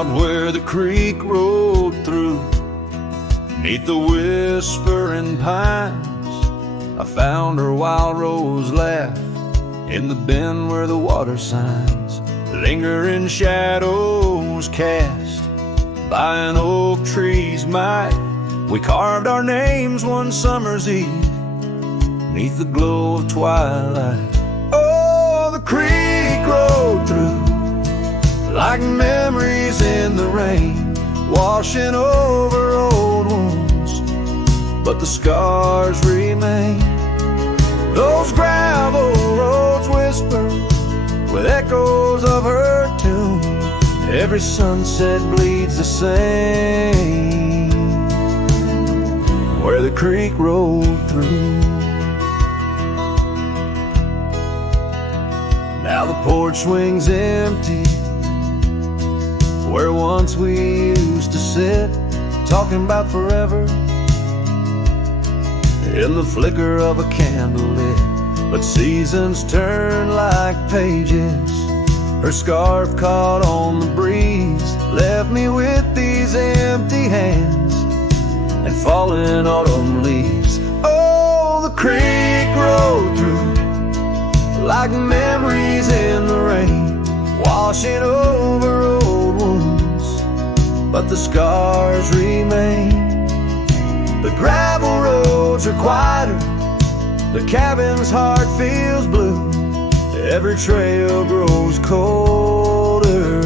Out where the creek rolled through, 'neath the whispering pines, I found her wild rose laugh in the bend where the water signs linger in shadows cast by an oak tree's might. We carved our names one summer's eve 'neath the glow of twilight. Oh, the creek rolled through like memories in the rain, washing over old wounds, but the scars remain. Those gravel roads whisper with echoes of her tune. Every sunset bleeds the same where the creek rolled through. Now the porch swings empty where once we used to sit, talking about forever in the flicker of a candle lit. But seasons turn like pages. Her scarf caught on the breeze left me with these empty hands and falling autumn leaves. Oh, the creek rolled through like memories in the rain, washing over old wounds, but the scars remain. The gravel roads are quieter, the cabin's heart feels blue. Every trail grows colder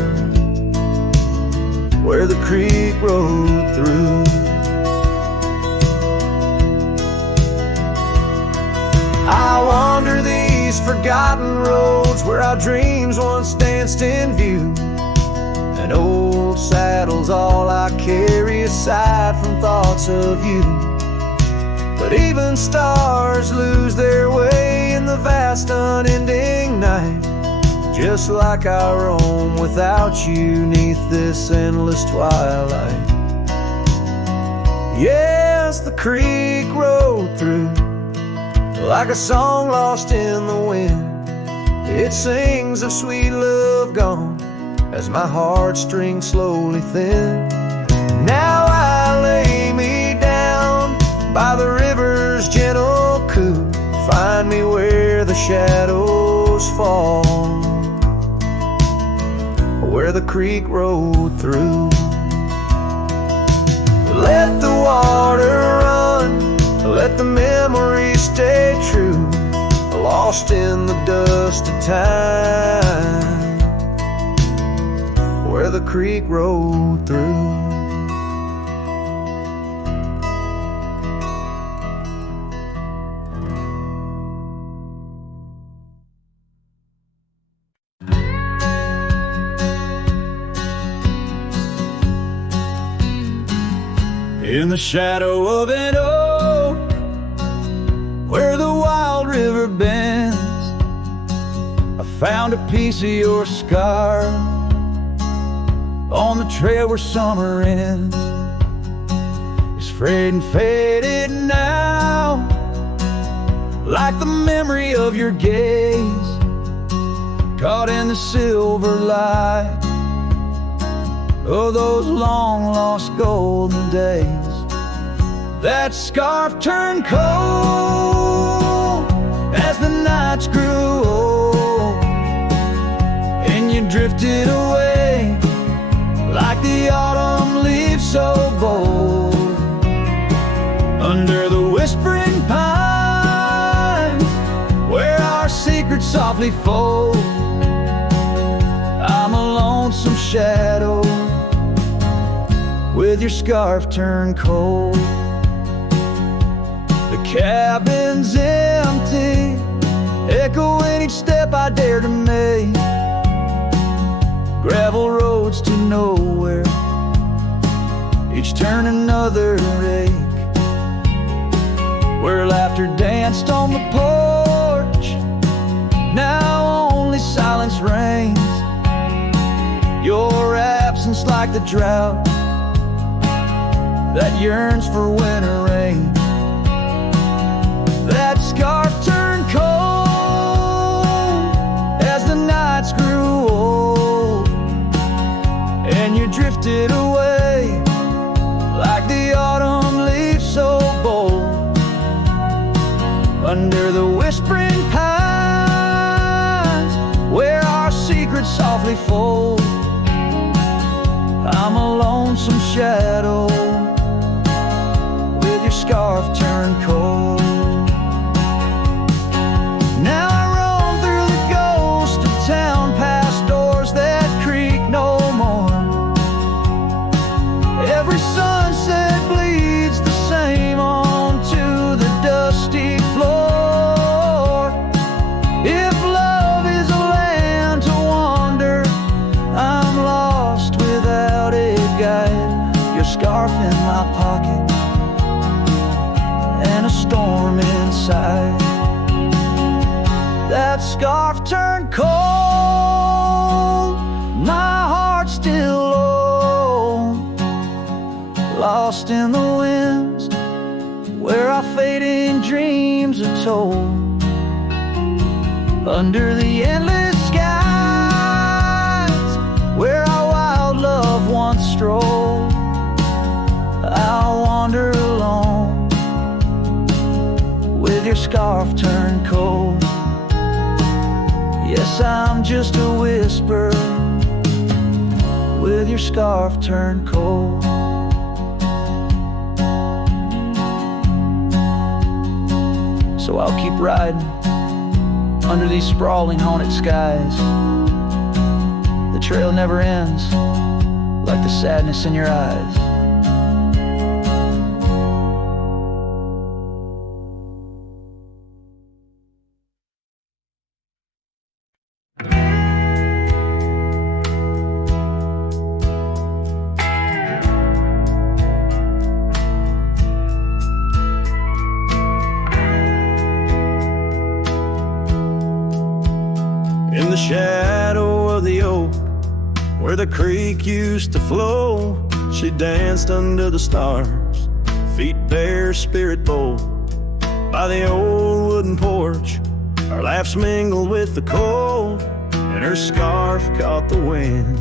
where the creek rolled through. I wander these forgotten roads where our dreams once danced in view. An old saddle's all I carry aside from thoughts of you. But even stars lose their way in the vast unending night, just like I roam without you 'neath this endless twilight. Yes, the creek rolled through like a song lost in the wind. It sings of sweet love gone as my heartstrings slowly thin. Now I lay me down by the river's gentle coo. Find me where the shadows fall, where the creek rolled through. Let the water run, let the memories stay true, lost in the dust of time, where the creek rolled through. In the shadow of an oak, where the wild river bends, I found a piece of your scar on the trail where summer ends. It's frayed and faded now, like the memory of your gaze, caught in the silver light of those long lost golden days. That scarf turned cold as the nights grew old, and you drifted away like the autumn leaves so bold. Under the whispering pines where our secrets softly fold, I'm a lonesome shadow with your scarf turned cold. The cabin's empty, echoing each step I dare to make. Gravel roads to nowhere, each turn another ache. Where laughter danced on the porch, now only silence reigns. Your absence like the drought that yearns for winter rain. That scarf turned cold as the nights grew old, and you drifted slowly fold. I'm a lonesome shadow with your scarf turned cold. Now I roam through the ghost of town, past doors that creak no more. Every sunset bleeds the same onto the dusty floor. If love is a land to wander, I'm lost without a guide. Your scarf in my pocket and a storm inside. That scarf turned cold, my heart still low, lost in the winds where our fading dreams are told. Under the endless skies where our wild love once strolled, I'll wander alone with your scarf turned cold. Yes, I'm just a whisper with your scarf turned cold. So I'll keep riding under these sprawling haunted skies. The trail never ends, like the sadness in your eyes. In the shadow of the oak, where the creek used to flow, she danced under the stars, feet bare, spirit bold. By the old wooden porch, our laughs mingled with the cold, and her scarf caught the wind,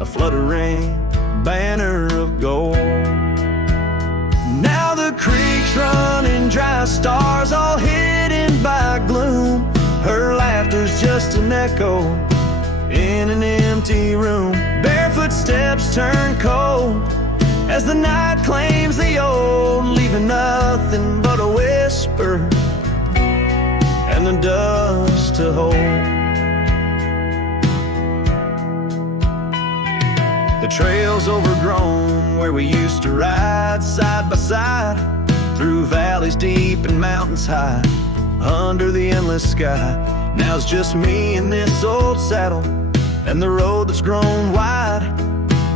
a fluttering banner of gold. Now the creek's running dry, stars all hidden by gloom. Her laughter's just an echo in an empty room. Barefoot steps turn cold as the night claims the old, leaving nothing but a whisper and the dust to hold. The trail's overgrown where we used to ride side by side, through valleys deep and mountains high, under the endless sky. Now it's just me in this old saddle and the road that's grown wide.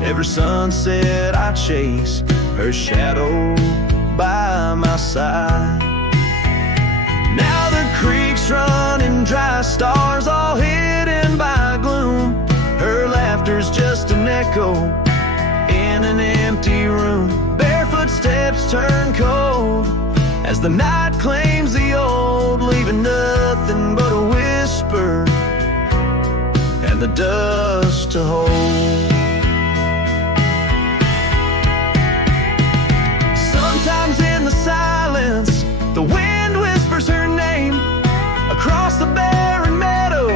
Every sunset I chase, her shadow by my side. Now the creek's running dry, stars all hidden by gloom. Her laughter's just an echo in an empty room. Barefoot steps turn cold as the night claims the old, leaving nothing but a whisper and the dust to hold. Sometimes in the silence, the wind whispers her name across the barren meadow.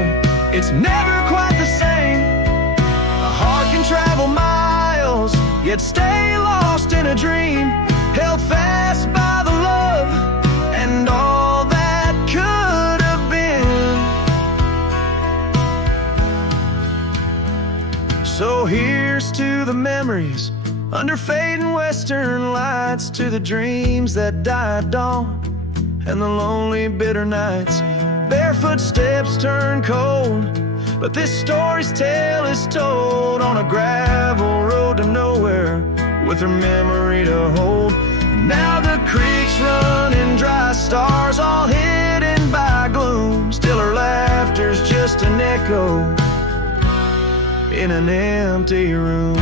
It's never quite the same. A heart can travel miles, yet stay lost in a dream, held fast by the love and all that could have been. So here's to the memories under fading western lights, to the dreams that die at dawn and the lonely bitter nights. Barefoot steps turn cold, but this story's tale is told on a gravel road to nowhere, with her memory to hold. Now the creek's running dry, stars all hidden by gloom. Still her laughter's just an echo in an empty room.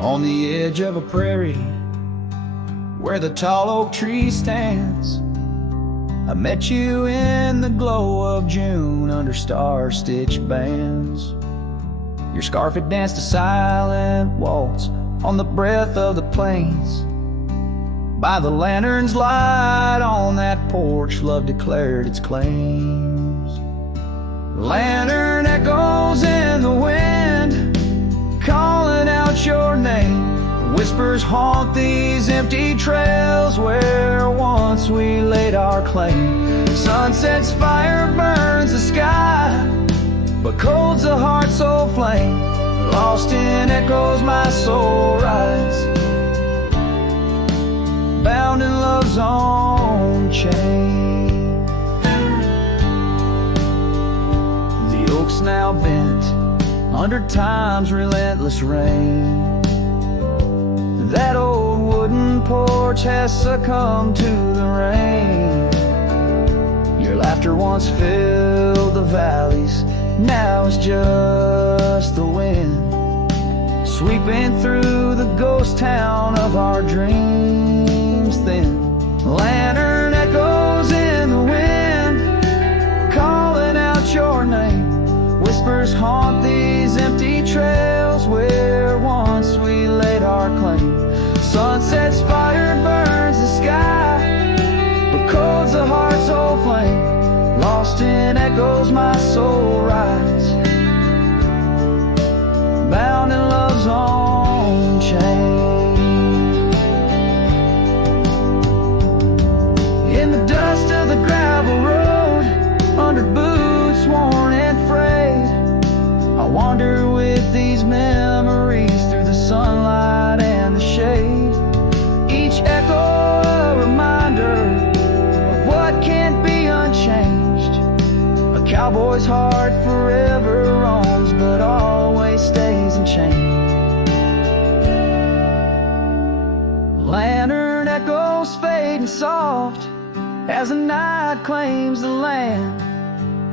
On the edge of a prairie, where the tall oak tree stands, I met you in the glow of June under star-stitched bands. Your scarf had danced a silent waltz on the breath of the plains. By the lantern's light on that porch, love declared its claims. Lantern echoes in the wind, calling out your name. Whispers haunt these empty trails where once we laid our claim. Sunset's fire burns the sky, but cold's the heart soul flame. Lost in echoes my soul rides, bound in love's own chain. The oak's now bent under time's relentless rain. That old wooden porch has succumbed to the rain. Your laughter once filled the valleys, now it's just the wind sweeping through the ghost town of our dreams thin. Lantern echoes in the wind, calling out your name. Whispers haunt these empty trails where once we laid our claim. Sunset's fire burns the sky, but cold's the heart's old flame. Lost in echoes my soul rides, bound in love's own chain. In the dust of the gravel road, under boots worn and frayed, I wander with these memories through the sunlight and the shade. Each echo a reminder of what can't be unchanged. A cowboy's heart forever roams, but always stays unchained. Lantern echoes fading soft as the night claims the land.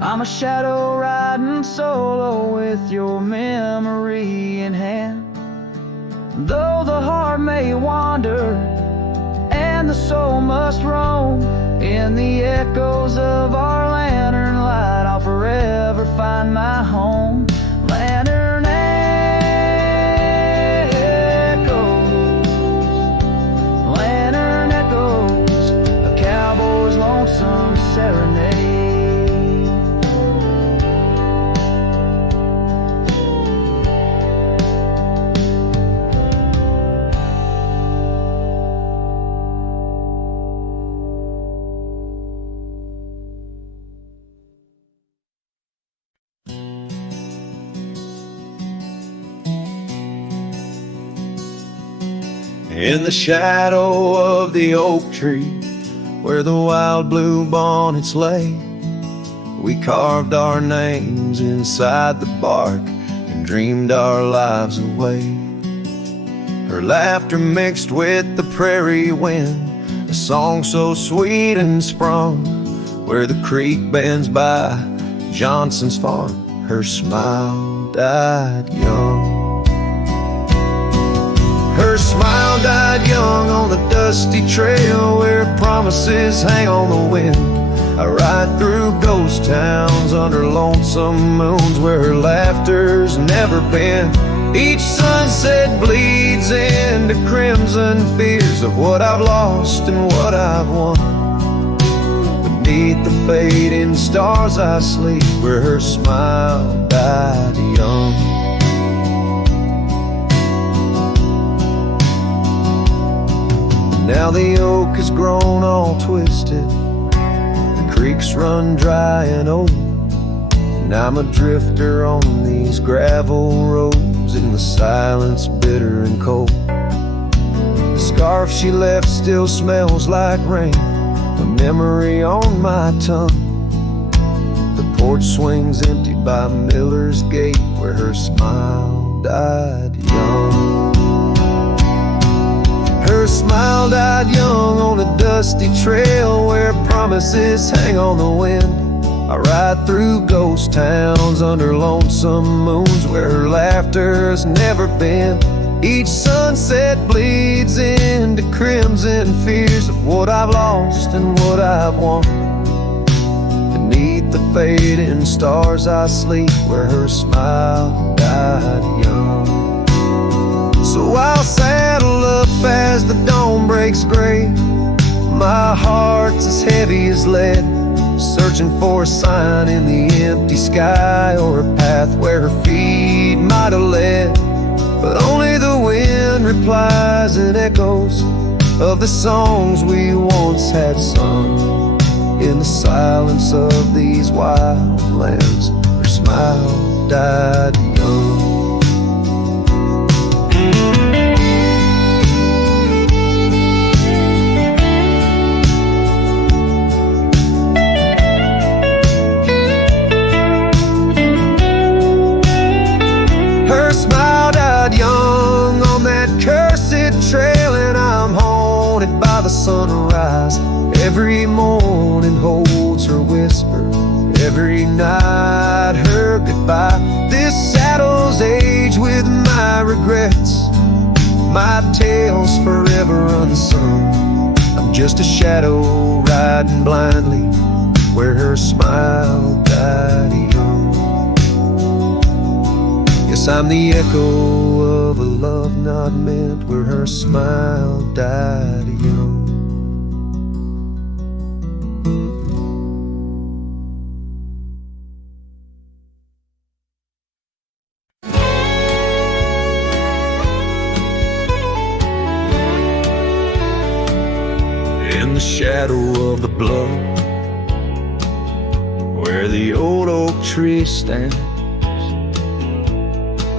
I'm a shadow riding solo with your memory in hand. Though the heart may wander and the soul must roam, in the echoes of our lantern light I'll forever find my home. Lantern echoes, lantern echoes, a cowboy's lonesome serenade. In the shadow of the oak tree, where the wild blue bonnets lay, we carved our names inside the bark and dreamed our lives away. Her laughter mixed with the prairie wind, a song so sweet and sprung, where the creek bends by Johnson's farm. Her smile died young. Her smile died young on the dusty trail where promises hang on the wind. I ride through ghost towns under lonesome moons where her laughter's never been. Each sunset bleeds into crimson fears of what I've lost and what I've won. Beneath the fading stars I sleep where her smile died young. Now the oak has grown all twisted, the creeks run dry and old, and I'm a drifter on these gravel roads in the silence bitter and cold. The scarf she left still smells like rain, a memory on my tongue. The porch swings emptied by Miller's Gate where her smile died young. Her smile died young on a dusty trail where promises hang on the wind. I ride through ghost towns under lonesome moons where her laughter's never been. Each sunset bleeds into crimson fears of what I've lost and what I've won. fading stars I sleep, where her smile died young. So I'll saddle up as the dawn breaks gray. My heart's as heavy as lead, searching for a sign in the empty sky, or a path where her feet might have led. But only the wind replies in echoes of the songs we once had sung. In the silence of these wild lands, her smile died young. Her smile died young on that cursed trail, and I'm haunted by the sunrise. Every morning holds her whisper, every night her goodbye. This saddle's age with my regrets, my tale's forever unsung. I'm just a shadow riding blindly where her smile died young. Yes, I'm the echo of a love not meant, where her smile died young. In the shadow of the bluff, where the old oak tree stands,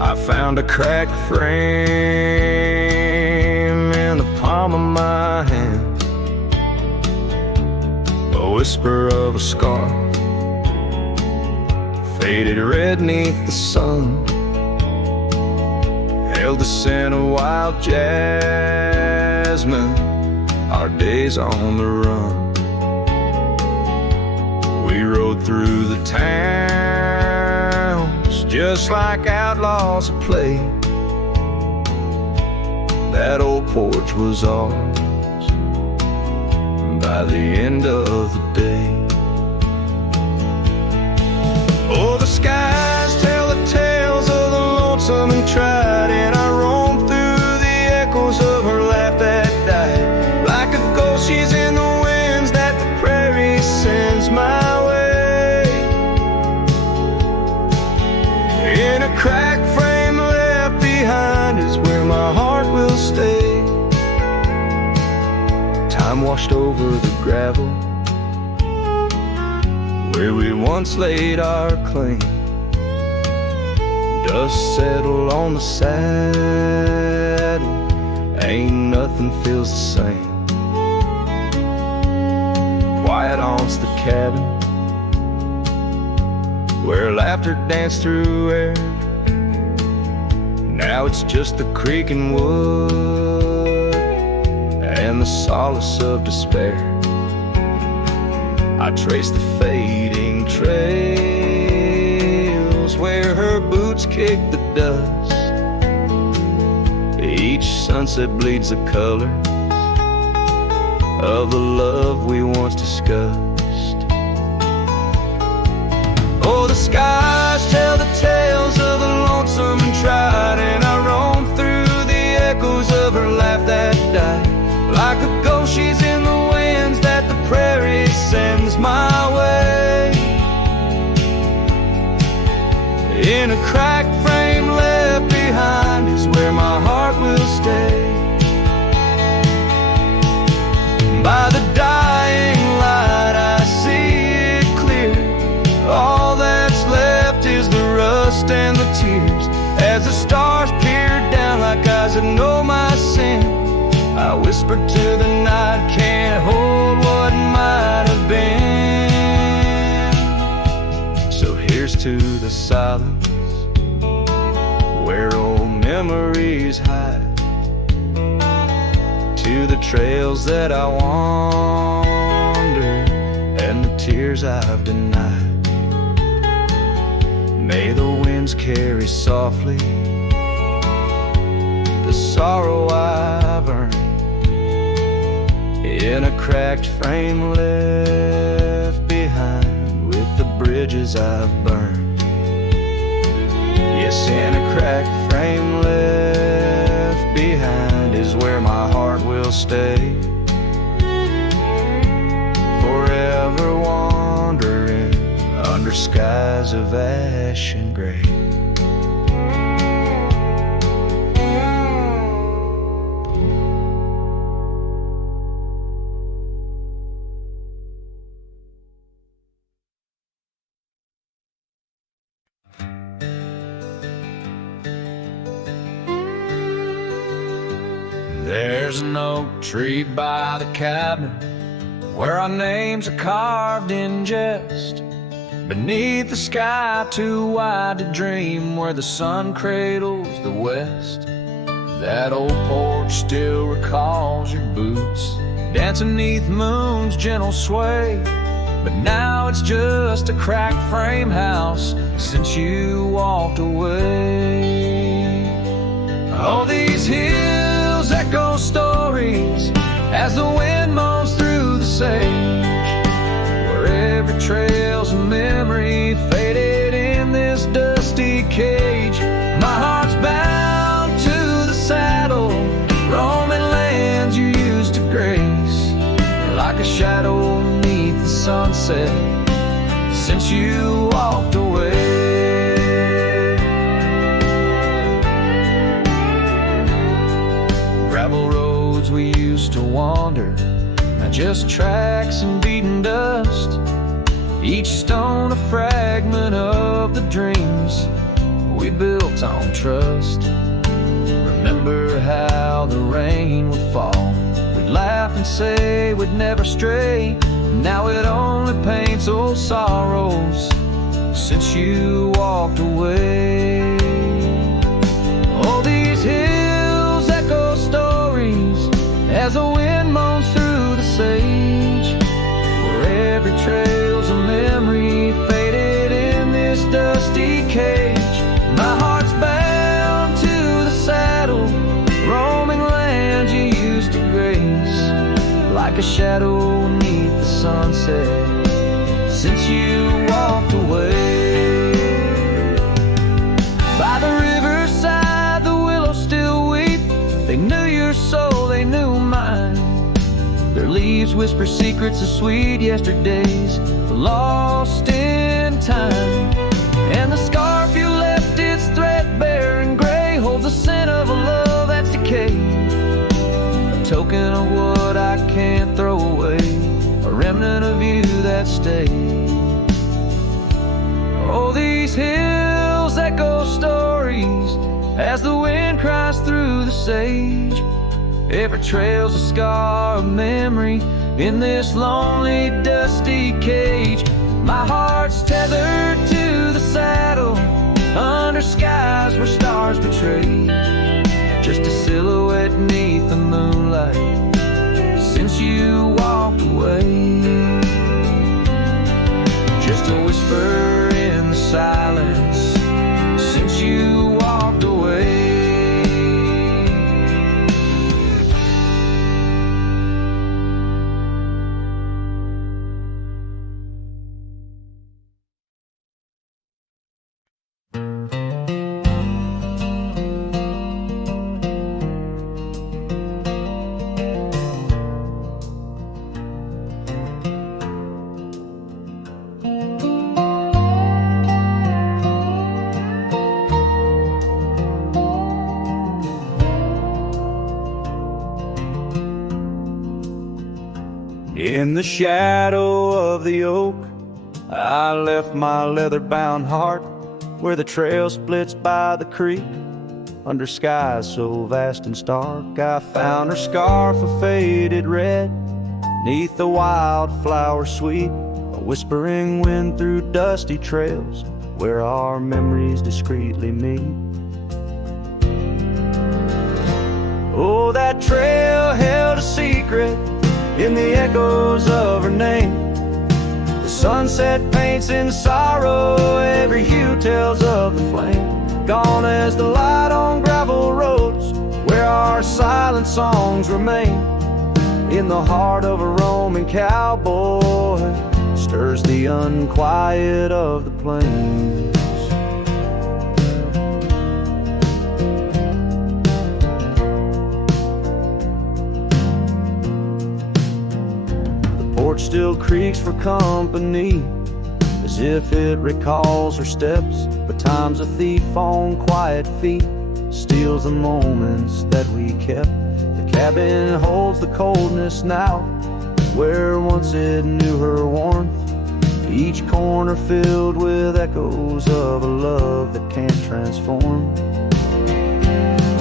I found a cracked frame in the palm of my hand, a whisper of a scar, faded red neath the sun, held the scent of wild jasmine, our days on the run. We rode through the towns just like outlaws at play. That old porch was ours by the end of the day. Oh, the skies tell the tales of the lonesome and tried, and I roamed through the echoes of her laugh that died. Like a ghost, she's in the winds that the prairie sends my way. In a cracked frame left behind is where my heart will stay. Time washed over the gravel where we once laid our claim. Dust settled on the saddle, ain't nothing feels the same. Quiet haunts the cabin where laughter danced through air. Now it's just the creaking wood and the solace of despair. I trace the fading trails where her boots kick the dust. Each sunset bleeds the color of the love we once discussed. Oh, the skies tell the tales of the lonesome and tried, and I roam through the echoes of her laugh that died. Like a ghost, she's in the winds that the prairie sends my way. In a cracked frame left behind is where my heart will stay. By the dying light I see it clear. All that's left is the rust and the tears. As the stars peer down like eyes that know my sin, I whisper to the night, can't hold what might have been. So here's to the silence where old memories hide, to the trails that I wander and the tears I've denied. May the winds carry softly the sorrow I've earned, in a cracked frame left behind with the bridge bridges I've burned. Yes, in a cracked frame left behind is where my heart will stay, forever wandering under skies of ash and gray. There's an oak tree by the cabin where our names are carved in jest, beneath the sky too wide to dream, where the sun cradles the west. That old porch still recalls your boots dancing neath moon's gentle sway, but now it's just a cracked frame house since you walked away. All these hills echo stories as the wind moans through the sage, where every trail's a memory faded in this dusty cage. My heart's bound to the saddle, roaming lands you used to grace, like a shadow beneath the sunset since you walked away. Gravel roads we used to wander, not just tracks and beaten dust, each stone a fragment of the dreams we built on trust. Remember how the rain would fall, we'd laugh and say we'd never stray. Now it only paints old sorrows since you walked away. All these hills echo stories as the wind moans through the sage, where every trail's a memory faded in this dusty cage. My heart's bound to the saddle, roaming lands you used to grace, like a shadow beneath the sunset since you walked away. By the riverside the willows still weep, they knew your soul, they knew mine. Their leaves whisper secrets of sweet yesterdays lost in time, and the scarf you left, it's threadbare and gray, holds the scent of a love that's decayed, a token of what I can't throw away, a remnant of you that stayed. Oh, these hills echo stories as the wind cries through the sage, every trail's a scar of memory in this lonely dusty cage. My heart's tethered to the saddle under skies where stars betray, just a silhouette beneath the moonlight since you walked away, just a whisper in the silence since you walked away. In the shadow of the oak, I left my leather-bound heart where the trail splits by the creek. Under skies so vast and stark, I found her scarf of faded red, neath the wildflower sweet, a whispering wind through dusty trails where our memories discreetly meet. Oh, that trail held a secret in the echoes of her name. The sunset paints in sorrow, every hue tells of the flame. Gone as the light on gravel roads where our silent songs remain. In the heart of a Roman cowboy stirs the unquiet of the plains. The porch still creaks for company, as if it recalls her steps. But time's a thief on quiet feet, steals the moments that we kept. The cabin holds the coldness now, where once it knew her warmth. Each corner filled with echoes of a love that can't transform.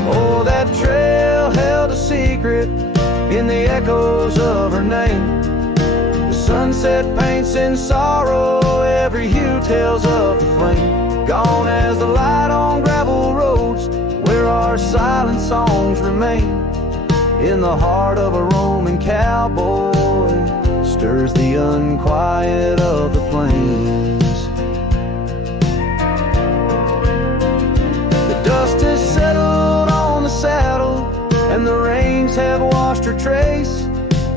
Oh, that trail held a secret in the echoes of her name. The sunset paints in sorrow, every hue tells of the flame. Gone as the light on gravel roads, where our silent songs remain. In the heart of a Roman cowboy, stirs the unquiet of the plains. The dust has settled on the saddle, and the rains have washed her trace.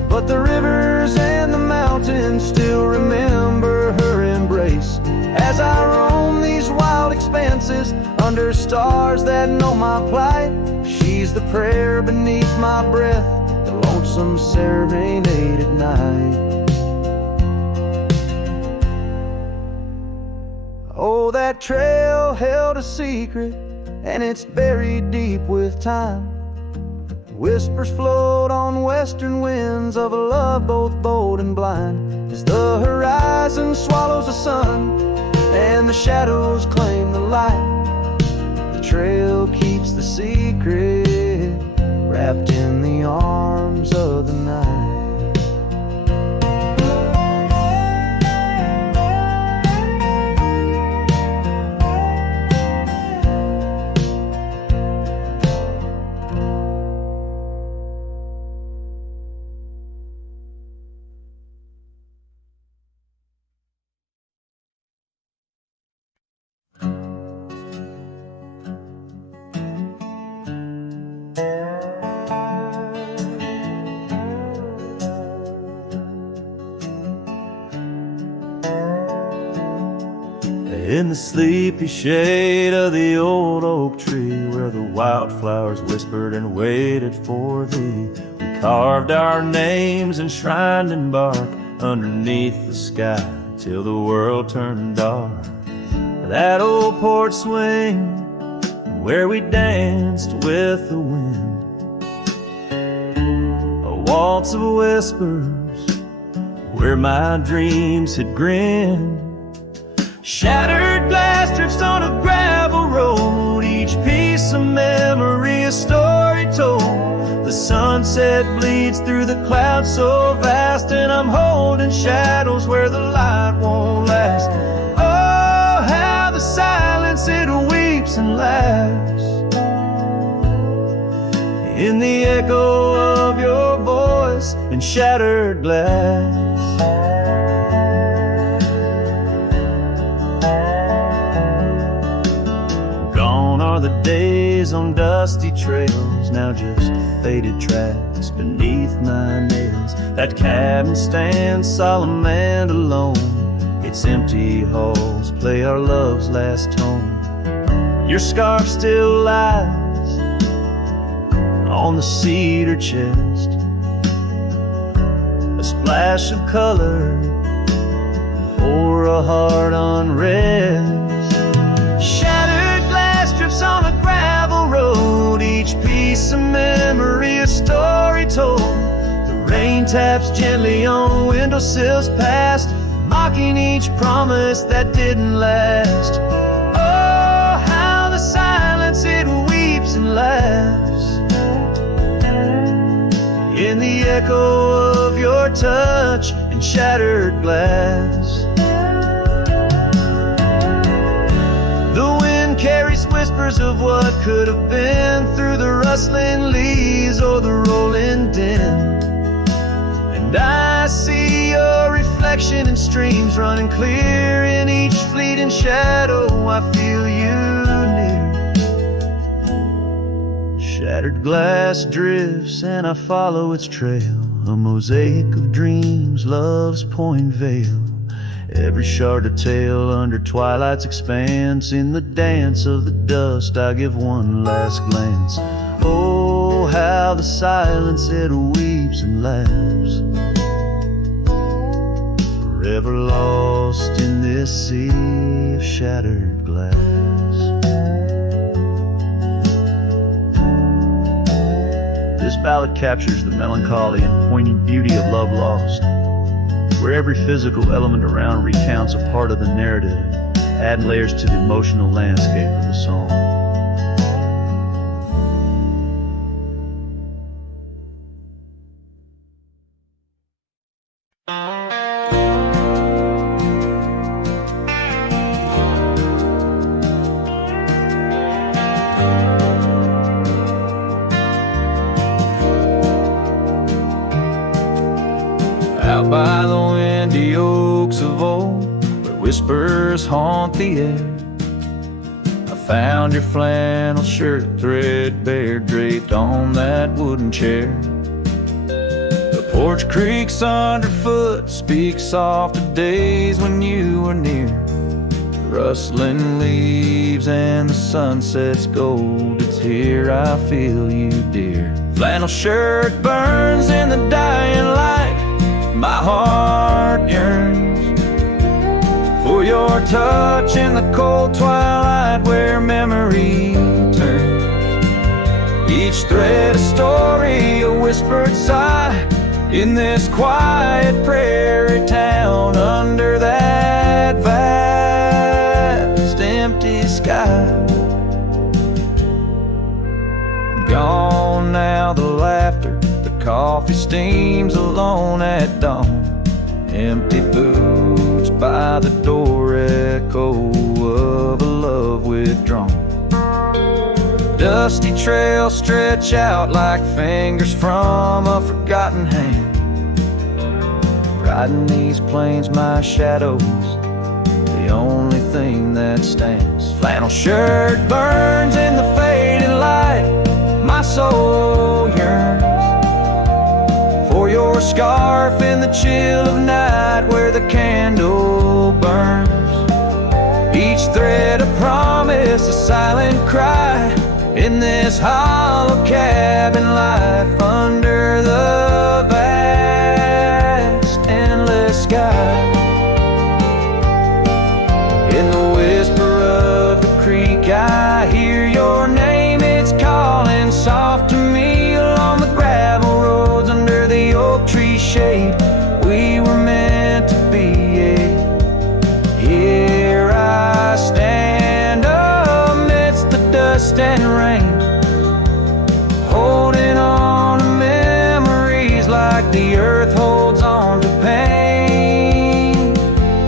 But the rivers and the mountains still remember her embrace. As I roam these wild expanses, under stars that know my plight, she's the prayer beneath my breath, the lonesome serenade at night. Oh, that trail held a secret, and it's buried deep with time. Whispers float on western winds of a love both bold and blind. As the horizon swallows the sun, and the shadows claim the light, the trail keeps the secret, wrapped in the arms of the night. In the sleepy shade of the old oak tree, where the wildflowers whispered and waited for thee, we carved our names enshrined in bark underneath the sky till the world turned dark. That old porch swing where we danced with the wind, a waltz of whispers where my dreams had grinned. Shattered glass drifts on a gravel road, each piece of memory a story told. The sunset bleeds through the clouds so vast, and I'm holding shadows where the light won't last. Oh, how the silence it weeps and laughs in the echo of your voice and shattered glass. The days on dusty trails, now just faded tracks beneath my nails. That cabin stands solemn and alone, its empty halls play our love's last tone. Your scarf still lies on the cedar chest, a splash of color for a heart unrest. On a gravel road, each piece of memory a story told. The rain taps gently on windowsills past, mocking each promise that didn't last. Oh, how the silence it weeps and laughs in the echo of your touch and shattered glass. Carries whispers of what could have been through the rustling leaves or the rolling din. And I see your reflection in streams running clear in each fleeting shadow. I feel you near. Shattered glass drifts and I follow its trail, a mosaic of dreams, love's point veil. Every shard of tale under twilight's expanse. In the dance of the dust I give one last glance. Oh, how the silence it weeps and laughs, forever lost in this sea of shattered glass. This ballad captures the melancholy and poignant beauty of love lost, where every physical element around recounts a part of the narrative, adding layers to the emotional landscape of the song. Out by the windy oaks of old, where whispers haunt the air, I found your flannel shirt threadbare draped on that wooden chair. The porch creaks underfoot, speaks soft of days when you were near. Rustling leaves and the sunset's gold, it's here I feel you, dear. Flannel shirt burns in the dying light, my heart yearns for your touch in the cold twilight where memory turns. Each thread a story, a whispered sigh, in this quiet prairie town under that vast empty sky. Gone now the laughter, coffee steams alone at dawn. Empty boots by the door, echo of a love withdrawn. Dusty trails stretch out like fingers from a forgotten hand. Riding these plains, my shadow's the only thing that stands. Flannel shirt burns in the fading light, my soul yearns for your scarf in the chill of night where the candle burns. Each thread a promise, a silent cry, in this hollow cabin life under the vast endless sky. In the whisper of the creek I hear your name, it's calling soft to me along the gravel roads under the oak tree shade. We were meant to be, here I stand amidst the dust and rain, holding on to memories like the earth holds on to pain.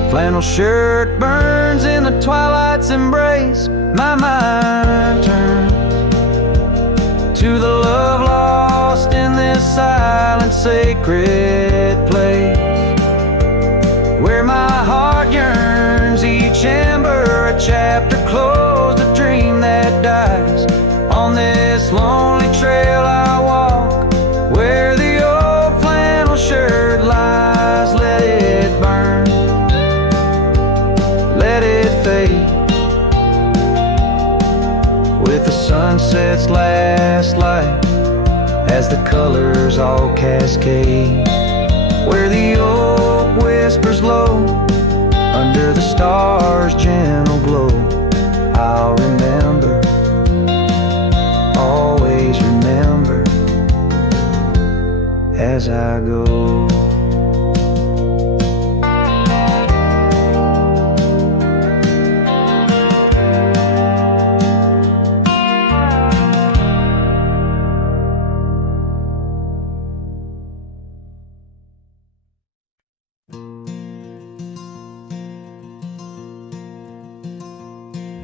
Flannel shirt burns in the twilight's embrace, my mind turns to the love lost in this silent sacred place, where my heart yearns, each ember a chapter closed, a dream that dies. On this lonely trail I walk, where the old flannel shirt lies. Let it burn, let it fade, with the sunset's last light as the colors all cascade, where the oak whispers low under the stars' gentle glow. I'll remember, always remember, as I go.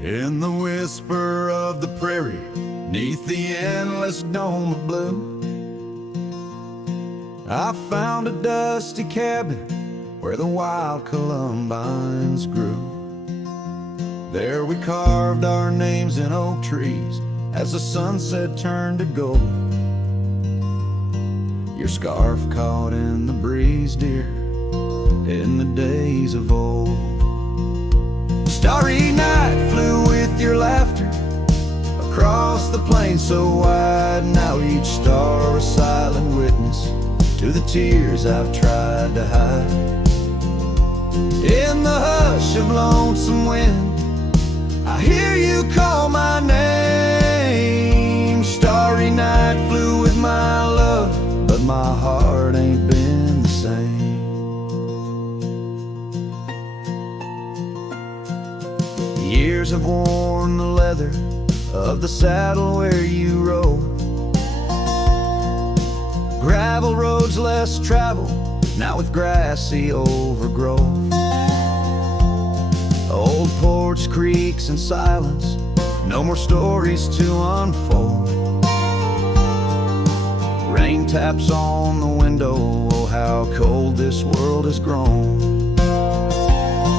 In the whisper of the prairie, neath the endless dome of blue, I found a dusty cabin where the wild columbines grew. There we carved our names in oak trees as the sunset turned to gold. Your scarf caught in the breeze, dear, in the days of old. Starry night flew with your laughter across the plain so wide. Now each star a silent witness to the tears I've tried to hide. In the hush of lonesome wind, I hear you call my name. Starry night flew with my love, but my heart ain't been the same. Years have worn the leather of the saddle where you rode. Gravel roads less traveled, now with grassy overgrowth. Old porch creaks in silence, no more stories to unfold. Rain taps on the window, oh how cold this world has grown.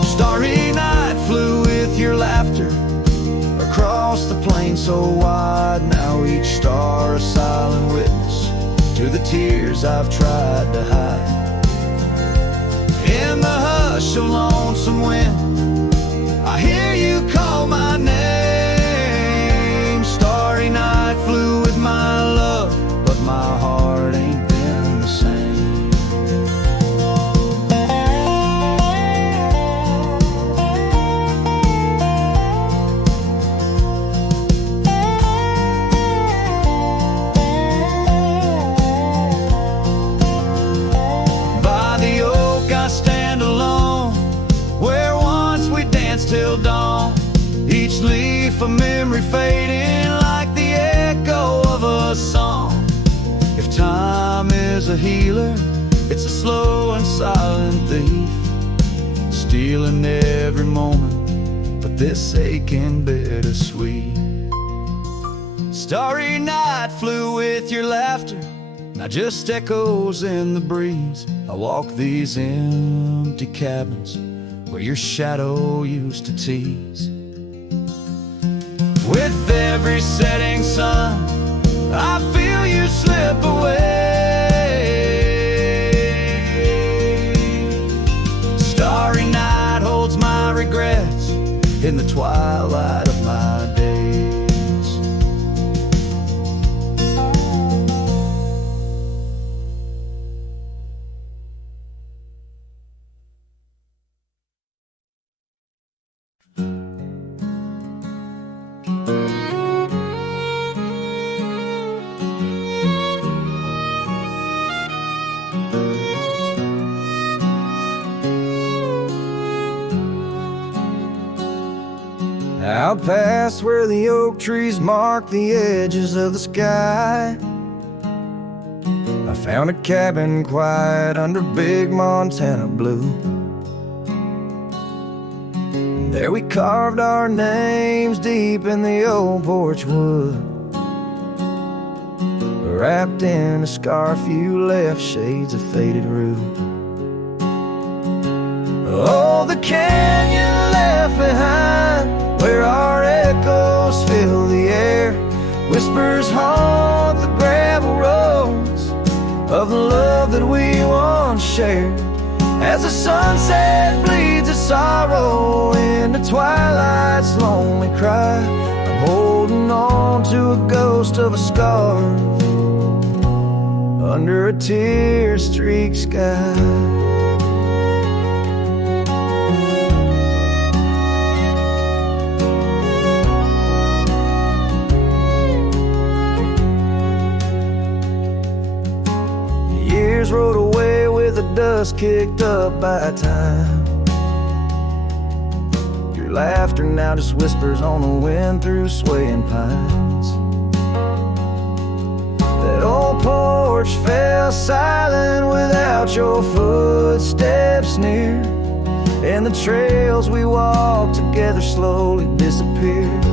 Starry night flew with your laughter across the plain so wide. Now each star a silent witness to the tears I've tried to hide. In the hush of lonesome wind, I hear you call my name. Starry night flew with my love, but my heart ain't been the same. By the oak I stand alone, where once we danced till dawn. Each leaf a memory fading like the echo of a song. If time is a healer, it's a slow and silent thief, stealing every moment, but this aching bittersweet. Starry night flew with your laughter, now just echoes in the breeze. I walk these empty cabins where your shadow used to tease. With every setting sun, I feel you slip away. Starry night holds my regrets in the twilight of my days. Out past where the oak trees mark the edges of the sky, I found a cabin quiet under big Montana blue. There we carved our names deep in the old porch wood. Wrapped in a scarf you left shades of faded rue. Oh, the canyon left behind, where our echoes fill the air. Whispers haunt the gravel roads of the love that we once shared. As the sunset bleeds a sorrow into twilight's lonely cry, I'm holding on to a ghost of a scar under a tear-streaked sky. Rode away with the dust kicked up by time. Your laughter now just whispers on the wind through swaying pines. That old porch fell silent without your footsteps near, and the trails we walked together slowly disappeared.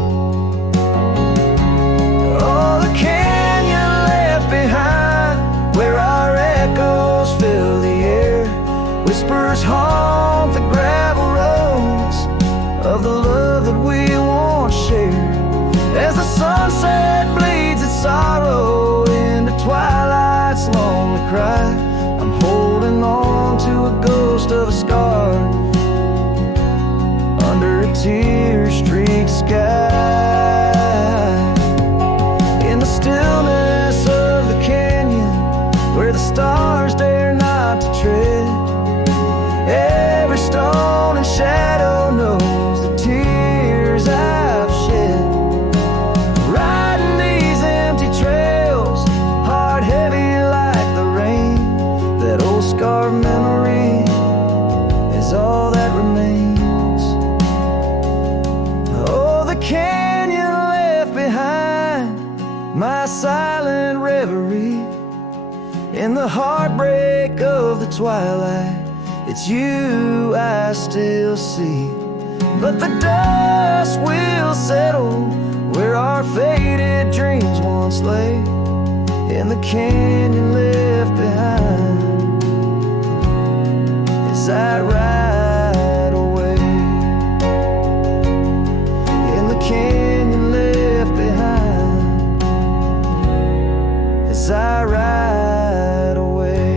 Oh, the canyon left behind, where our echoes fill the air. Whispers haunt the gravel roads of the love that we once shared. As the sunset bleeds its sorrow into twilight's lonely cry, I'm holding on to a ghost of of a scarf under a tear-streaked sky. In the stillness of the canyon where the stars dare not to tread, every stone and shadow knows the tears I've shed. Riding these empty trails, heart heavy like the rain, that old scarred memory is all that remains. Oh, the canyon left behind, my silent reverie. In the heartbreak of the twilight, it's you I still see. But the dust will settle where our faded dreams once lay, in the canyon left behind as I ride away. In the canyon left behind as I ride away.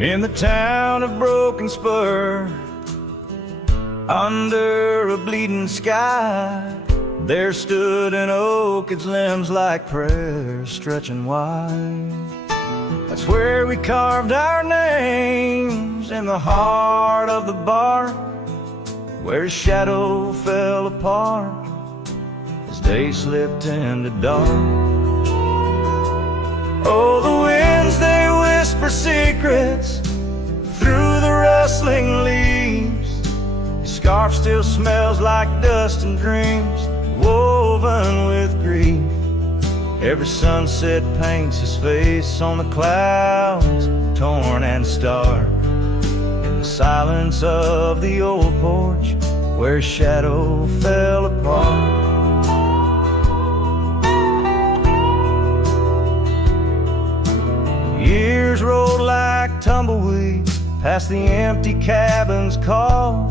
In the town of Broken Spur, under a bleeding sky, there stood an oak, its limbs like prayers stretching wide. That's where we carved our names, in the heart of the bark, where his shadow fell apart as day slipped into dark. Oh, the winds, they whisper secrets through the rustling leaves. His scarf still smells like dust and dreams woven with grief. Every sunset paints his face on the clouds, torn and stark. In the silence of the old porch, where his shadow fell apart. Years rolled like tumbleweeds past the empty cabin's call.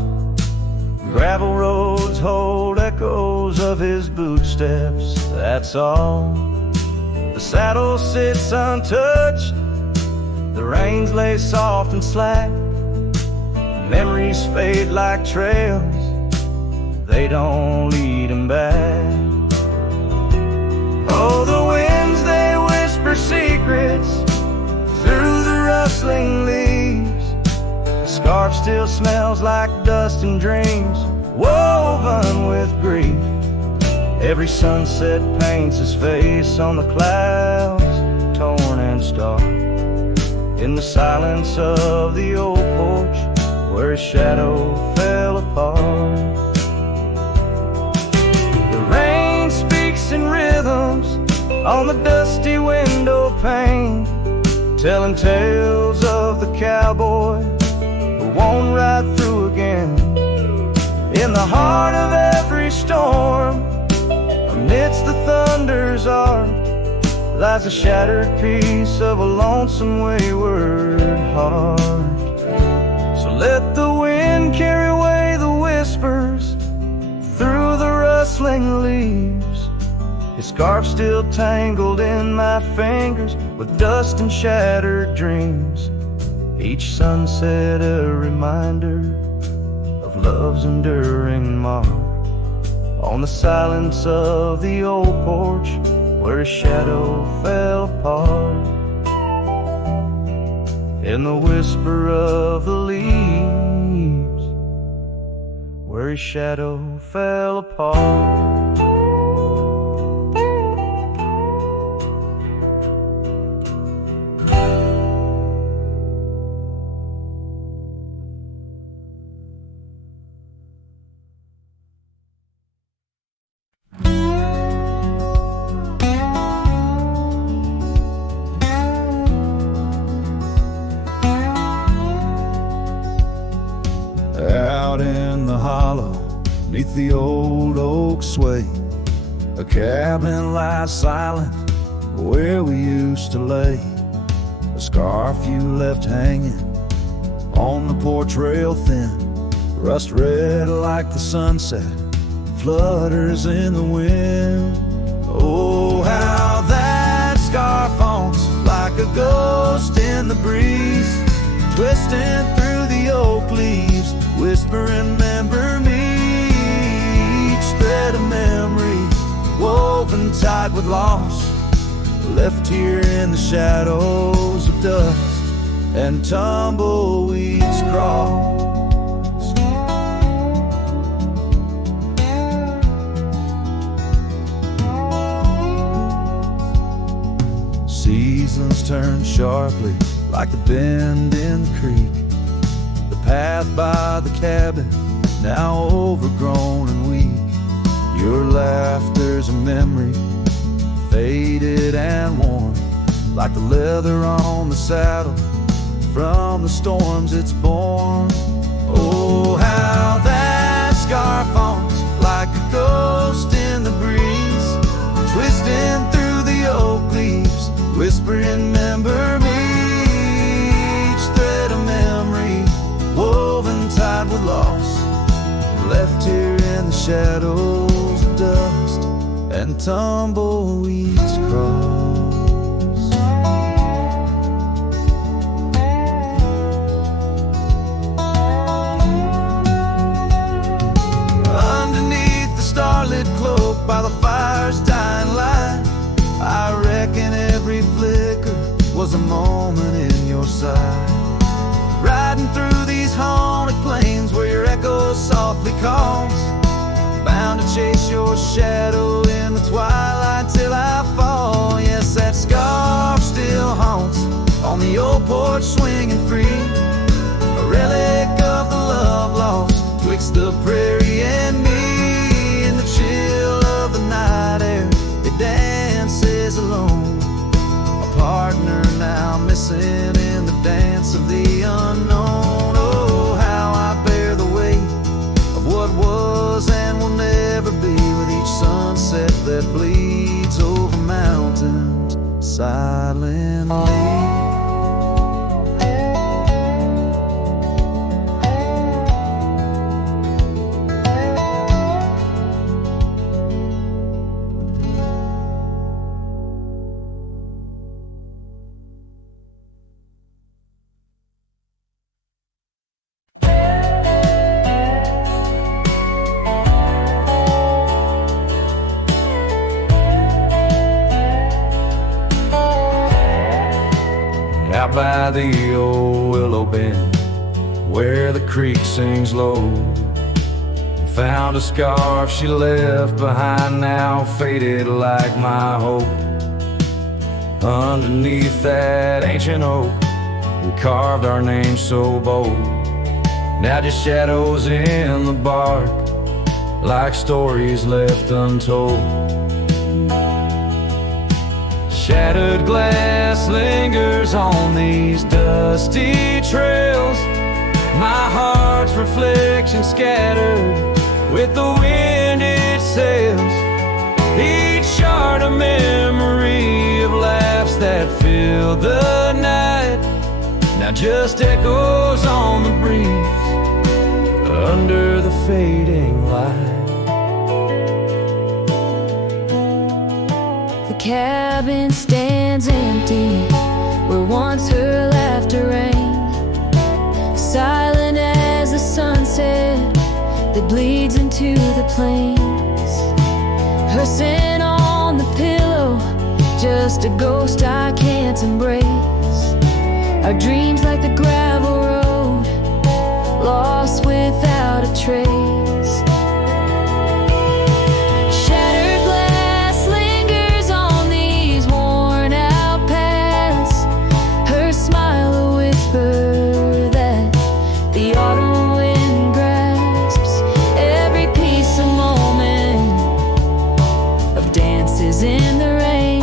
Gravel roads hold echoes of his footsteps, that's all. The saddle sits untouched, the reins lay soft and slack. Memories fade like trails, they don't lead him back. Oh, the winds, they whisper secrets through the rustling leaves. The scarf still smells like dust and dreams woven with grief. Every sunset paints his face on the clouds, torn and stark. In the silence of the old porch, where his shadow fell apart. The rain speaks in rhythms on the dusty window pane, telling tales of the cowboy who won't ride through again. In the heart of every storm, amidst the thunder's arc, lies a shattered piece of a lonesome wayward heart. So let the wind carry away the whispers through the rustling leaves. His scarf still tangled in my fingers with dust and shattered dreams. Each sunset a reminder of love's enduring mark. On the silence of the old porch, where his shadow fell apart. In the whisper of the leaves, where his shadow fell apart. a hollow neath the old oak sway. A cabin lies silent where we used to lay. A scarf you left hanging on the porch rail thin, rust red like the sunset, flutters in the wind. Oh, how that scarf haunts like a ghost in the breeze, twisting through the oak leaves, whispering, remember me. Each thread of memory woven tight with loss, left here in the shadows of dust and tumbleweeds cross. Seasons turn sharply like the bend in the creek. The path by the cabin now overgrown and weak. Your laughter's a memory, faded and worn, like the leather on the saddle from the storms it's borne. Oh, how that scarf haunts like a ghost in the breeze, twisting through the oak leaves, whispering, remember me. Each thread of memory woven tight with loss, left here in the shadows of dust and tumbleweeds cross. Underneath the starlit cloak by the fire's dying light, I reckon every flicker was a moment in your sight. Riding through these haunted plains where your echo softly calls, bound to chase your shadow in the twilight till I fall. Yes, that scarf still haunts on the old porch swinging free, a relic of the love lost twixt the prairie and me. In the chill of the night air, it dances alone, a partner now missing in the dance of the unknown. Oh, how I bear the weight of what was and will never be, with each sunset that bleeds over mountains silently. Out by the old willow bend where the creek sings low, found a scarf she left behind, now faded like my hope. Underneath that ancient oak, we carved our names so bold, now just shadows in the bark, like stories left untold. Shattered glass lingers on these dusty trails, my heart's reflection scattered with the wind it sails. Each shard a memory of laughs that filled the night, now just echoes on the breeze under the fading light. The cabin stands empty where once her laughter rang, silent as the sunset that bleeds into the plains. Her scent on the pillow, just a ghost I can't embrace. Our dreams like the gravel road, lost without a trace. Shattered glass lingers on these worn out paths, her smile a whisper that the autumn wind grasps. Every piece a moment of dances in the rain,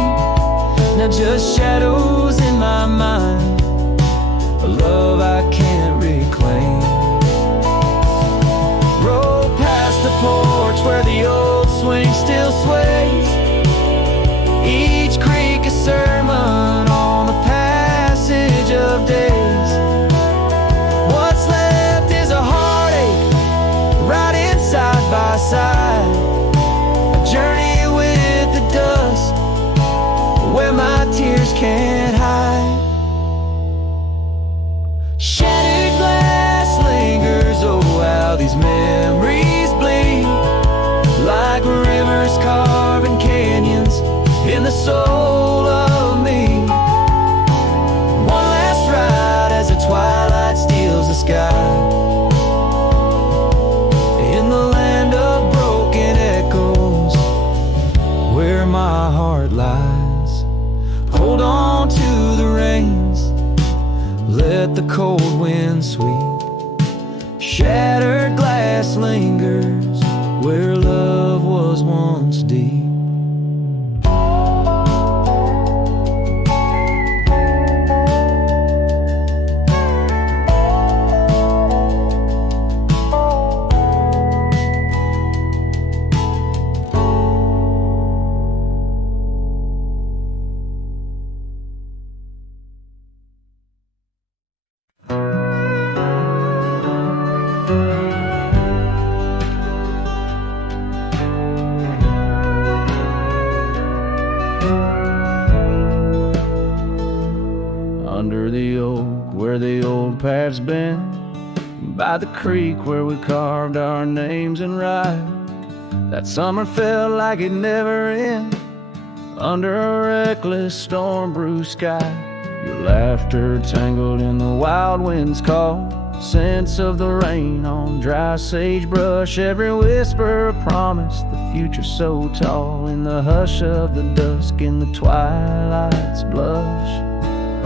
now just shadows in my mind, a love I side, a journey with the dust, where my tears can't hide. Shattered glass lingers, oh how these memories bleed, like rivers carving canyons in the soul of me. One last ride as the twilight steals the sky, in the land of broken echoes, where my heart lies. Hold on to the reins, let the cold wind sweep. Shattered glass lingers, where love was once deep. Under the oak where the old path's been, by the creek where we carved our names in rye. That summer felt like it never ended, under a reckless storm-bruised sky. Your laughter tangled in the wild wind's call, scents of the rain on dry sagebrush, every whisper a promise, the future so tall, in the hush of the dusk, in the twilight's blush.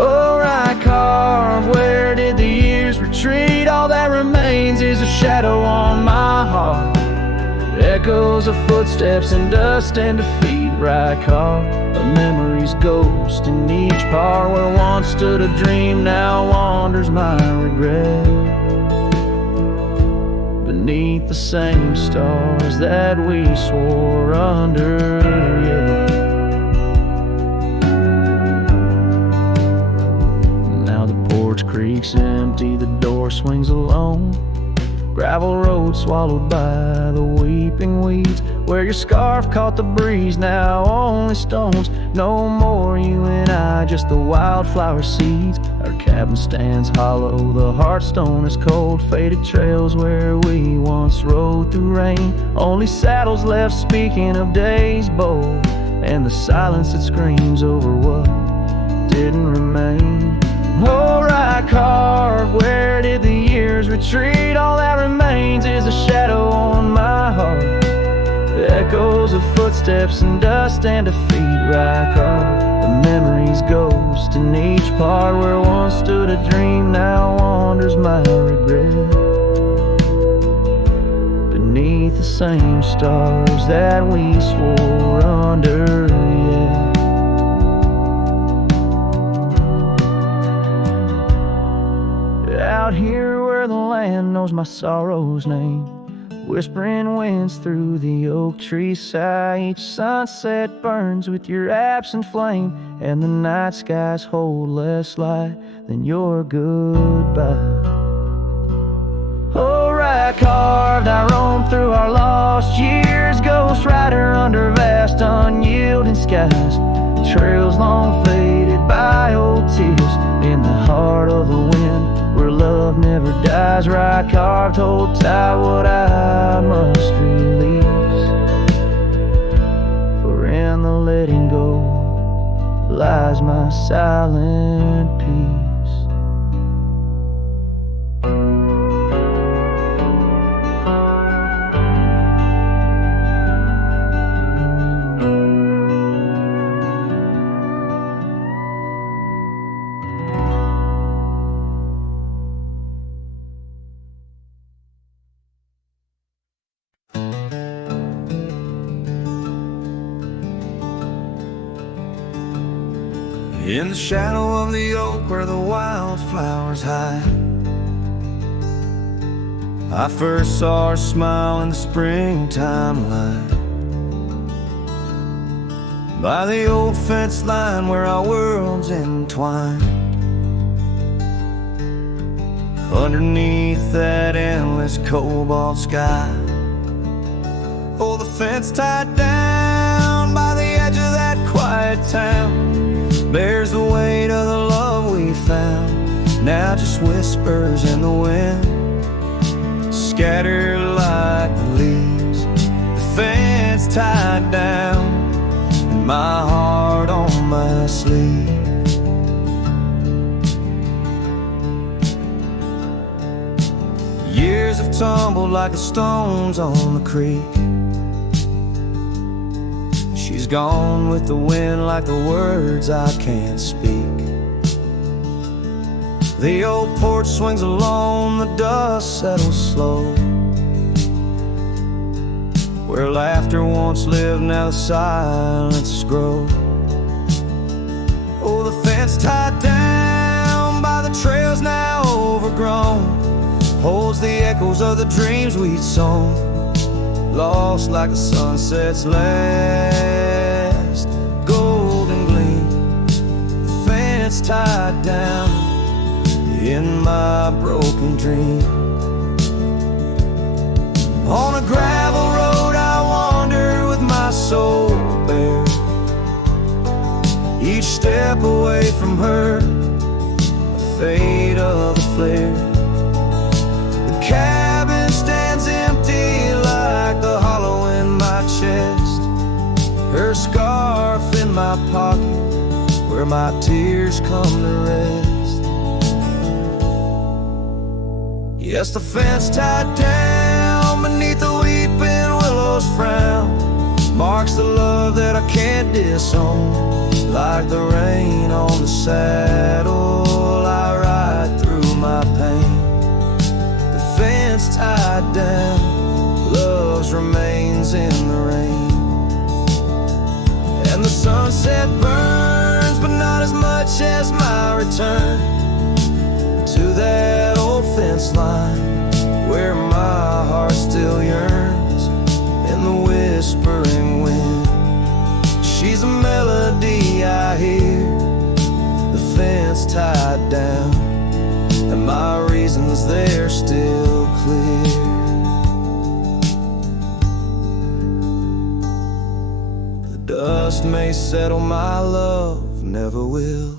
Oh, right carve, where did the years retreat? All that remains is a shadow on my heart, echoes of footsteps and dust and defeat. Right carve, a memory's ghost in each part, where once stood a dream, now wanders my regret, beneath the same stars that we swore under. Yeah. Creek's empty, the door swings alone, gravel road swallowed by the weeping weeds, where your scarf caught the breeze, now only stones. No more you and I, just the wildflower seeds. Our cabin stands hollow, the hearthstone is cold, faded trails where we once rode through rain, only saddles left speaking of days bold, and the silence that screams over what didn't remain. Oh, right carve, where did the years retreat? All that remains is a shadow on my heart, echoes of footsteps and dust and defeat. Right carve, the memory's ghost in each part, where once stood a dream, now wanders my regret, beneath the same stars that we swore under. Yeah. Out here where the land knows my sorrow's name, whispering winds through the oak trees sigh. Each sunset burns with your absent flame, and the night skies hold less light than your goodbye. Oh, right carved, I roam through our lost years, ghost rider under vast unyielding skies, trails long faded by old tears, in the heart of the wind where love never dies. Right carved, hold tight what I must release, for in the letting go lies my silent peace. In the shadow of the oak where the wildflowers hide, I first saw her smile in the springtime light. By the old fence line where our worlds entwine, underneath that endless cobalt sky, fence tied down by the edge of that quiet town bears the weight of the love we found. Now just whispers in the wind, scattered like the leaves. The fence tied down, and my heart on my sleeve. Years have tumbled like the stones on the creek. She's gone with the wind like the words I can't speak. The old porch swings alone, the dust settles slow. Where laughter once lived, now the silence grows. Oh, the fence tied down by the trails now overgrown holds the echoes of the dreams we'd sown, lost like the sunset's last golden gleam. The fence tied down in my broken dream. On a gravel road I wander with my soul bare, each step away from her, the fate of a flare. The cabin stands empty like the hollow in my chest, her scarf in my pocket where my tears come to rest. Yes, the fence tied down beneath the weeping willow's frown marks the love that I can't disown. Like the rain on the saddle, I ride through my pain. The fence tied down, love's remains in the rain. And the sunset burns, but not as much as my return to that old fence line where my heart still yearns in the whispering wind. She's a melody I hear, the fence tied down, and my reasons they're still clear. The dust may settle, my love never will.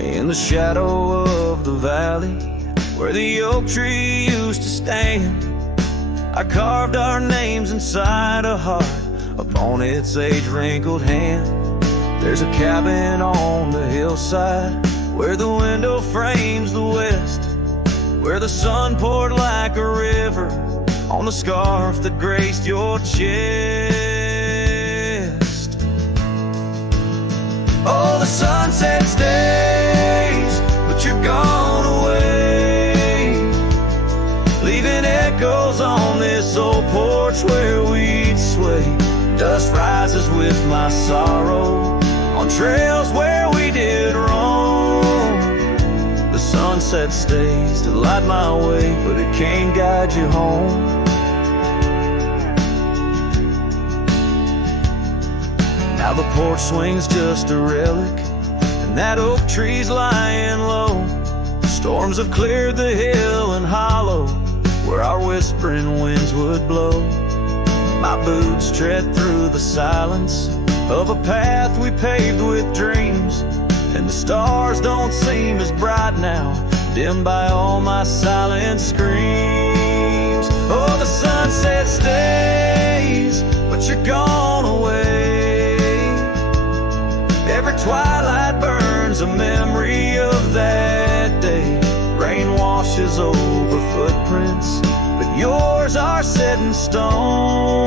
In the shadow of the valley where the oak tree used to stand, I carved our names inside a heart upon its age-wrinkled hand. There's a cabin on the hillside where the window frames the west, where the sun poured like a river on the scarf that graced your chest. Oh, the sunset stays, but you're gone away, leaving echoes on this old porch where we'd sway. Dust rises with my sorrow on trails where we did wrong. The sunset stays to light my way, but it can't guide you home. Now the porch swing's just a relic, and that oak tree's lying low. Storms have cleared the hill and hollow where our whispering winds would blow. My boots tread through the silence of a path we paved with dreams, and the stars don't seem as bright now, dimmed by all my silent screams. Oh, the sunset stays, but you're gone away. Every twilight burns a memory of that day. Rain washes over footprints, but yours are set in stone.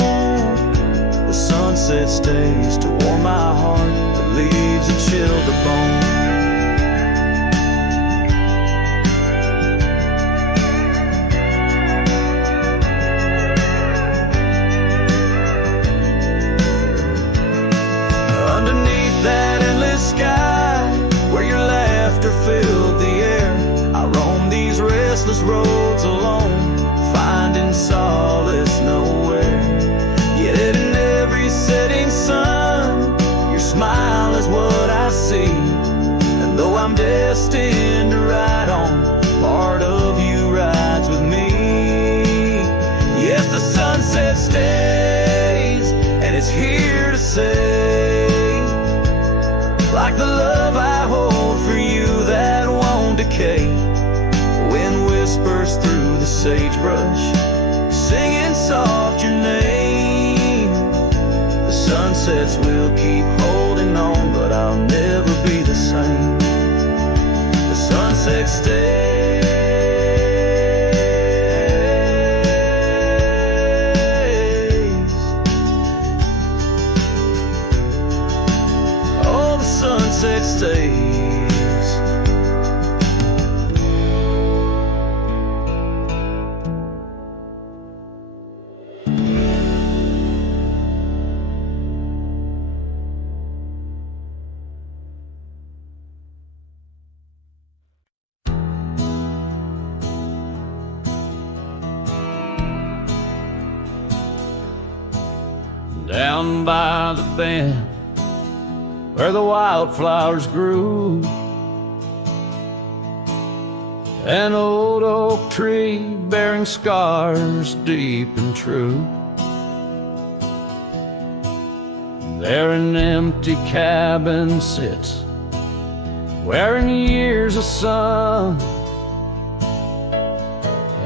The sunset stays to warm my heart, but leaves a chill to bone. destined to ride on. Part of you rides with me. Yes, the sunset stays, and it's here to say, like the love I hold for you that won't decay. Wind whispers through the sagebrush, singing soft your name. The sunsets will keep holding on, but I'll never be the same. The sunset stays. Oh, the sunset stays. Down by the bend where the wildflowers grew, an old oak tree bearing scars deep and true. There an empty cabin sits, wearing years of sun,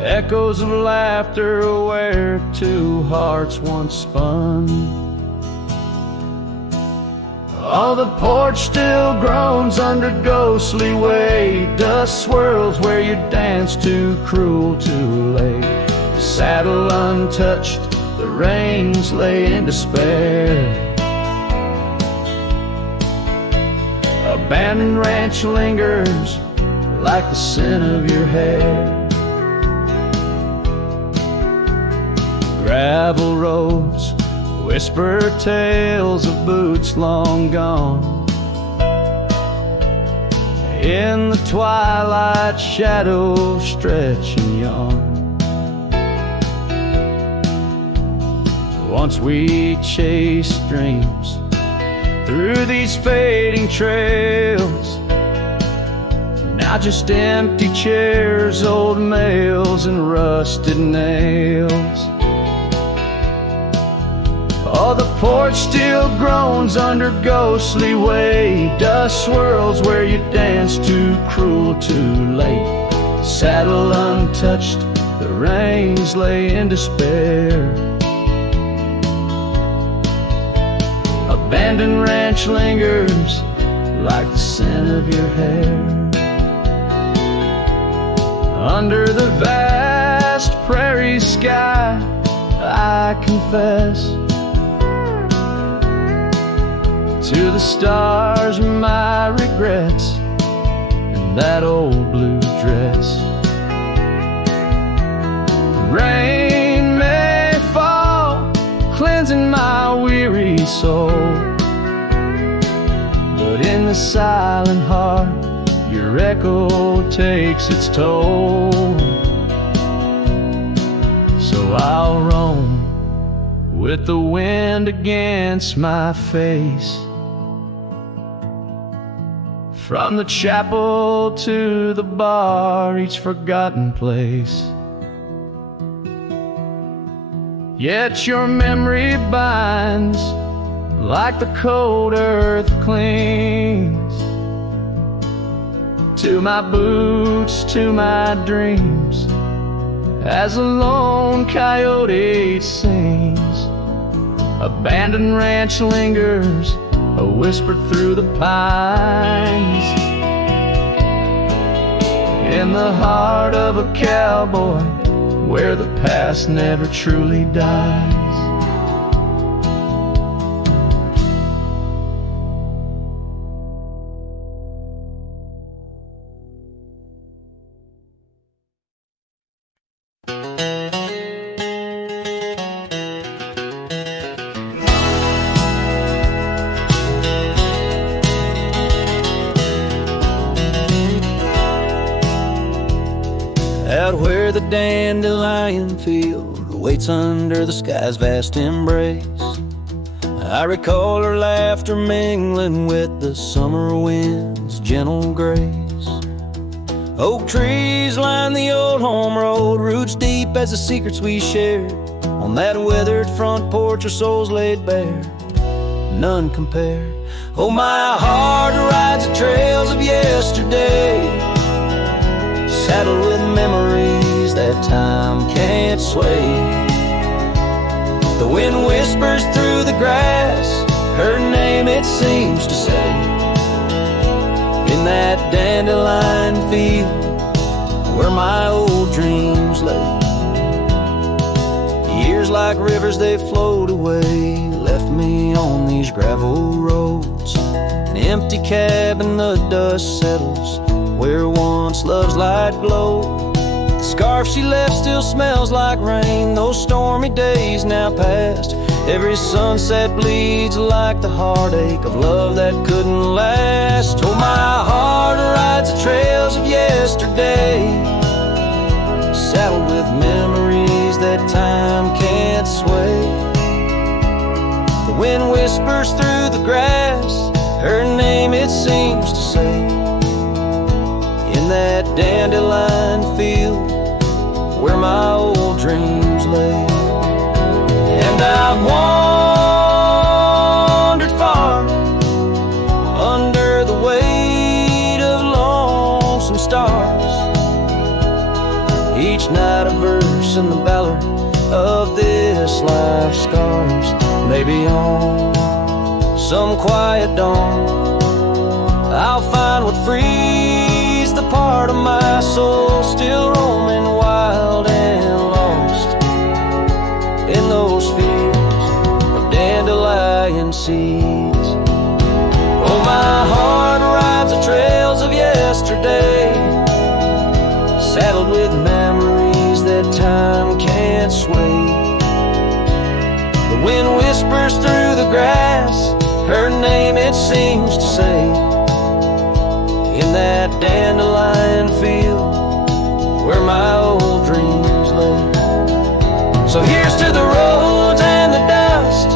echoes of laughter where two hearts once spun. Oh, the porch still groans under ghostly weight. Dust swirls where you danced too cruel, too late. The saddle untouched, the reins lay in despair. Abandoned ranch lingers like the scent of your hair. Gravel roads whisper tales of boots long gone. In the twilight, shadows stretch and yawn. Once we chased dreams through these fading trails. Now just empty chairs, old mails, and rusted nails. Oh, the porch still groans under ghostly weight. Dust swirls where you danced too cruel, too late. Saddle untouched, the reins lay in despair. Abandoned ranch lingers like the scent of your hair. Under the vast prairie sky, I confess to the stars my regrets and that old blue dress. Rain may fall, cleansing my weary soul, but in the silent heart your echo takes its toll. So I'll roam with the wind against my face, from the chapel to the bar, each forgotten place. Yet your memory binds like the cold earth clings to my boots, to my dreams, as a lone coyote sings. Abandoned ranch lingers, a whisper through the pines. In the heart of a cowboy, where the past never truly dies. Out where the dandelion field waits under the sky's vast embrace, I recall her laughter mingling with the summer wind's gentle grace. Oak trees line the old home road, roots deep as the secrets we shared. On that weathered front porch, our souls laid bare, none compare. Oh, my heart rides the trails of yesterday, saddled with memories that time can't sway. The wind whispers through the grass, her name it seems to say. In that dandelion field where my old dreams lay. Years like rivers, they flowed away, left me on these gravel roads. An empty cabin, the dust settles where once love's light glowed. The scarf she left still smells like rain, those stormy days now past. Every sunset bleeds like the heartache of love that couldn't last. Oh, my heart rides the trails of yesterday, saddled with memories that time can't sway. The wind whispers through the grass, her name it seems to say. In that dandelion field where my old dreams lay. And I've wandered far under the weight of lonesome stars, each night a verse in the ballad of this life's scars. Maybe on some quiet dawn I'll find what frees the part of my soul still roaming wild and lost in those fields of dandelion seeds. Oh, my heart rides the trails of yesterday, saddled with memories that time can't sway. The wind whispers through the grass, her name it seems to say. In that dandelion field where my old dreams lay. So here's to the roads and the dust,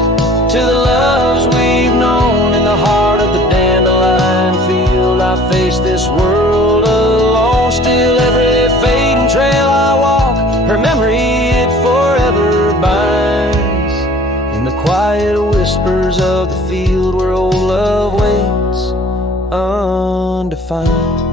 to the loves we've known. In the heart of the dandelion field I face this world alone. Still every fading trail I walk, her memory it forever binds. In the quiet whispers of the field where old love waits undefined.